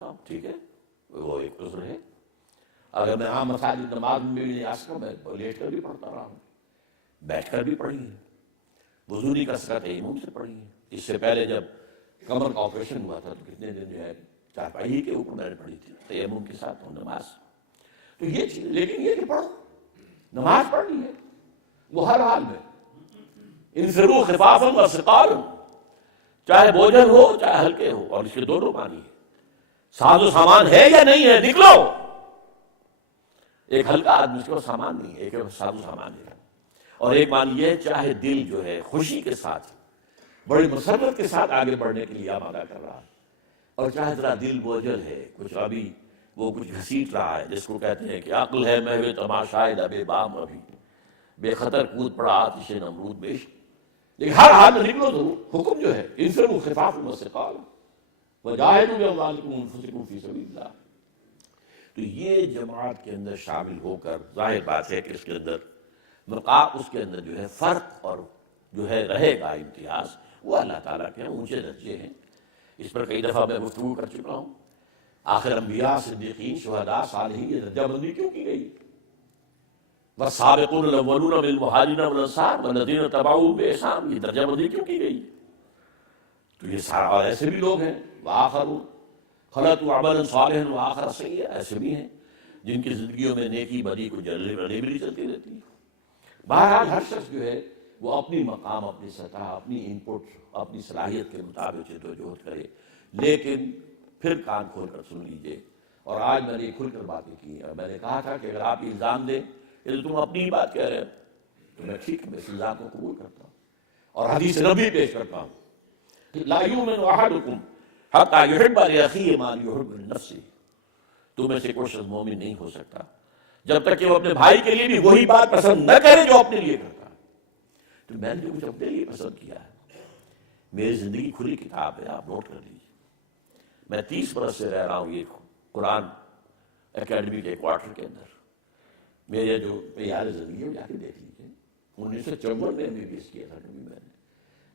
ٹھیک ہے، وہ ایک عذر ہے۔ اگر میں عام مساجد نماز میں بھی نہیں آ سکا، میں لیٹ کر بھی پڑھتا رہا ہوں، بیٹھ کر بھی پڑھی ہے، وضو نہیں کر سکا تیمم سے پڑھی ہے۔ اس سے پہلے جب کمر کا آپریشن ہوا تھا تو کتنے دن جو ہے چارپائی کے اوپر میں نے پڑھی تھی تیمم کے ساتھ نماز۔ تو یہ چیز، لیکن یہ کہ پڑھو، نماز پڑھنی ہے وہ ہر حال میں، انفروا خفافا وثقالا، چاہے بوجھل ہو چاہے ہلکے ہو، اور اس کے دونوں معنی ہے۔ ساز و سامان ہے یا نہیں ہے، نکلو۔ ایک ہلکا آدمی کو سامان نہیں ہے، ایک ساز و سامان ہے۔ اور ایک معنی یہ ہے چاہے دل جو ہے خوشی کے ساتھ بڑی مسرت کے ساتھ آگے بڑھنے کے لیے آمادہ کر رہا ہے، اور چاہے ذرا دل بوجھل ہے، کچھ ابھی وہ کچھ گھسیٹ رہا ہے، جس کو کہتے ہیں کہ عقل ہے محو تماشائے لب بام، ابھی بے خطر کود پڑا آتش نمرود بیش۔ لیکن ہر حال میں نکلو ضرور۔ حکم جو ہے انفروا خفافا وثقالا وجاہدوا باموالکم وانفسکم فی سبیل اللہ۔ تو یہ جماعت کے اندر شامل ہو کر ظاہر بات ہے کہ اس کے اندر نقاب، اس کے اندر جو ہے فرق اور جو ہے رہے گا امتیاز، وہ اللہ تعالیٰ کے اونچے درجے ہیں۔ اس پر کئی دفعہ میں گفتگو کر چکا ہوں۔ آخر انبیاء، صدیقین، شہداء، صالحین، یہ درجہ بندی کیوں کی گئی؟ والسابقون الاولون من المہاجرین والانصار والذین اتبعوهم بإحسان، یہ درجہ بندی کیوں کی گئی؟ تو یہ سارا، اور ایسے بھی لوگ ہیں وآخرون خلطوا عملا صالحا وآخر سیئا، ایسے بھی ہیں جن کی زندگیوں میں نیکی بدی کو جلدی چلتی رہتی ہے۔ بہرحال ہر شخص جو ہے وہ اپنی مقام، اپنی سطح، اپنی ان پٹ، اپنی صلاحیت کے مطابق جدوجہد کرے، لیکن پھر کان کھول کر سن لیجئے۔ اور آج میں نے کھل کر باتیں کی، اور میں نے کہا تھا کہ اگر آپ الزام دیں کہ تم اپنی ہی بات کہہ رہے ہو، تو میں ٹھیک ہے، میں اس الزام کو قبول کرتا ہوں اور حدیث نبی پیش کرتا ہوں۔ لا یؤمن احدکم حتی یحب لأخیہ ما یحب لنفسہ، تم میں سے کوئی شخص مومن نہیں ہو سکتا جب تک کہ وہ اپنے بھائی کے لیے بھی وہی بات پسند نہ کرے جو اپنے لیے کرتا ہے۔ تو میں نے جو کچھ اپنے لیے پسند کیا ہے، میری زندگی کھلی کتاب ہے، آپ نوٹ کر لیجیے۔ میں 30 برس سے رہ رہا ہوں یہ قرآن اکیڈمی کے کوارٹر کے اندر۔ میرے جو معیار زندگی ہے وہ جا کے دیکھ لیجیے۔ 1954 میں MBBS کیا تھا کبھی میں نے،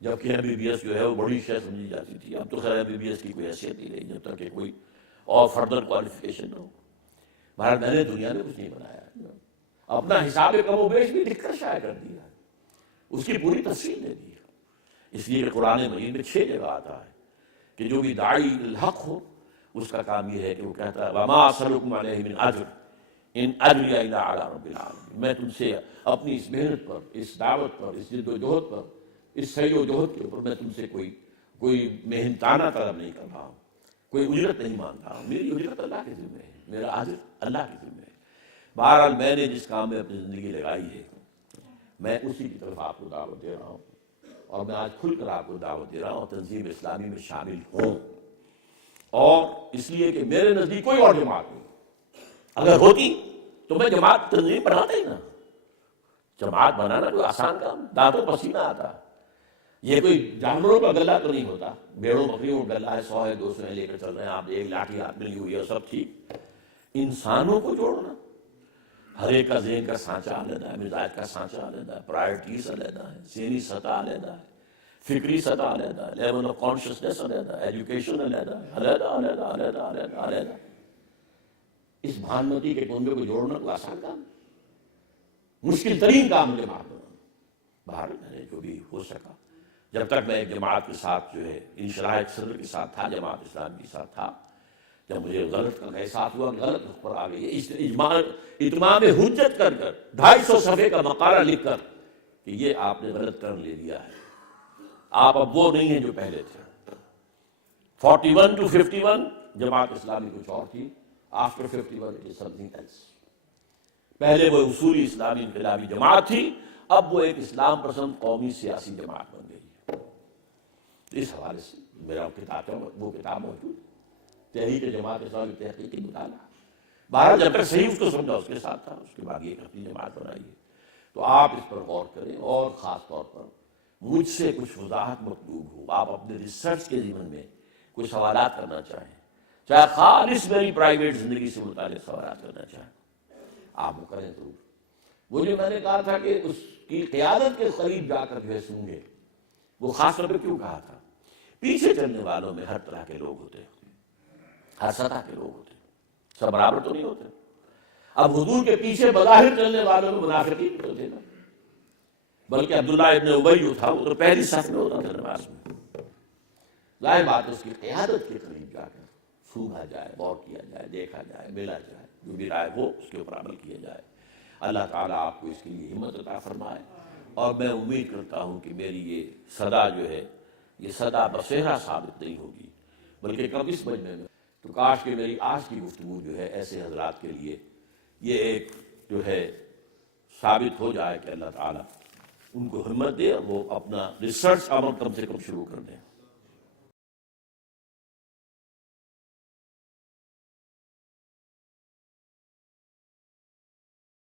جبکہ MBBS جو ہے وہ بڑی شے سمجھی جاتی تھی۔ اب تو خیر MBBS کی کوئی حیثیت نہیں رہی جب تک کہ کوئی اور فردر کوالیفیکیشن نہ ہو۔ بہرحال میں نے دنیا میں کچھ نہیں بنایا، اپنا حساب کم و بیش بھی لکھ کر شائع کر دیا، اس کی پوری تفصیل دے دی۔ اس لیے کہ قرآن مجید میں 6 جگہ آتا ہے کہ جو بھی داعی الحق ہو اس کا کام یہ ہے کہ وہ کہتا ہے وما اسألکم علیہ من اجر ان اجری الا علی رب العالمین، میں تم سے اپنی اس محنت پر، اس دعوت پر، اس جد و جہد پر، اس سعی و جہد کے اوپر میں تم سے کوئی محنتانہ طلب نہیں کر رہا ہوں، کوئی اجرت نہیں مانتا ہوں، میری اجرت اللہ کے ذمہ ہے، میرا اجر اللہ کے ذمہ ہے۔ بہرحال میں نے جس کام میں اپنی زندگی لگائی ہے میں اسی کی طرف آپ کو دعوت دے رہا ہوں، اور میں آج کھل کر آپ کو دعوت دے رہا ہوں تنظیم اسلامی میں شامل ہوں، اور اس لیے کہ میرے نزدیک کوئی اور جماعت نہیں، اگر ہوتی تو میں جماعت تنظیم بناتا ہی نا۔ جماعت بنانا کوئی آسان کام، دانتوں پسینہ آتا، یہ کوئی جانوروں کا غلہ تو نہیں ہوتا، بھیڑوں بکریوں کا غلہ ہے، 100 ہے 200 ہے لے کر چل رہے ہیں آپ، ایک لاٹھی ہاتھ میں لی ہوئی ہے، سب ٹھیک۔ انسانوں کو جوڑنا، ہر ایک کا ذہن کا سانچہ علیحدہ ہے، مزاج کا سانچہ علیحدہ ہے، پرائرٹیز علیحدہ ہے، ذہنی سطح علیحدہ ہے، فکری سطح علیحدہ ہے، لیول آف کانشسنس علیحدہ ہے، ایجوکیشن علیحدہ ہے، علیحدہ۔ اس بھانمتی کے کنبے کو جوڑنا کوئی آسان کام، مشکل ترین کام جماعت بنانا۔ باہر میں نے جو بھی ہو سکا، جب تک میں ایک جماعت کے ساتھ جو ہے انشراح صدر کے ساتھ تھا، جماعت اسلامی کے ساتھ تھا، جب مجھے غلط کا احساس ہوا، غلط پر آ گئی، اتمام حجت کر 250 صفحے کا مقالہ لکھ کر کہ یہ آپ نے غلط ٹرن لے لیا ہے، آپ اب وہ نہیں ہیں جو پہلے تھے۔ 41 to 51 جماعت اسلامی کچھ اور تھی، after 51 it is something else۔ پہلے وہ اصولی اسلامی انقلابی جماعت تھی، اب وہ ایک اسلام پسند قومی سیاسی جماعت بن گئی۔ اس حوالے سے میرا وہ کتاب موجود ہے، تحریک جماعت اسلامی تحقیقی مطالعہ۔ بہرحال جب تک صحیح اس کو سمجھا اس کے ساتھ تھا، اس کے بعد یہ اپنی جماعت بنائی ہے۔ تو آپ اس پر غور کریں، اور خاص طور پر مجھ سے کچھ وضاحت مطلوب ہو، آپ اپنے ریسرچ کے ضمن میں کچھ سوالات کرنا چاہیں، چاہے خالص میری پرائیویٹ زندگی سے متعلق سوالات کرنا چاہیں، آپ وہ کریں ضرور۔ وہ جو میں نے کہا تھا کہ اس کی قیادت کے قریب جا کر جو ہے سنیں گے، وہ خاص طور پہ کیوں کہا تھا؟ پیچھے چلنے والوں میں ہر طرح کے لوگ ہوتے ہیں، ہر سطح کے لوگ ہوتے ہیں، سب برابر تو نہیں ہوتے۔ اب حضور کے پیچھے بظاہر چلنے والوں میں منافقین بھی تو تھے نا، بلکہ عبداللہ ابن ابی جو تھا وہ تو پہلی صف میں ہوتا تھا نماز میں۔ ظاہر بات ہے اس کی قیادت کے قریب جا کر سونا جائے، غور کیا جائے، دیکھا جائے، ملا جائے، جو بھی رائے ہو اس کے اوپر عمل کیا جائے۔ اللہ تعالیٰ آپ کو اس کے لیے ہمت عطا فرمائے، اور میں امید کرتا ہوں کہ میری یہ صدا جو ہے یہ صدا بصیرہ ثابت نہیں ہوگی، بلکہ کب اس مجمع میں تو کاش کہ میری آج کی گفتگو جو ہے ایسے حضرات کے لیے یہ ایک جو ہے ثابت ہو جائے کہ اللہ تعالیٰ ان کو ہمت دے اور وہ اپنا ریسرچ عمل کم سے کم شروع کر دیں۔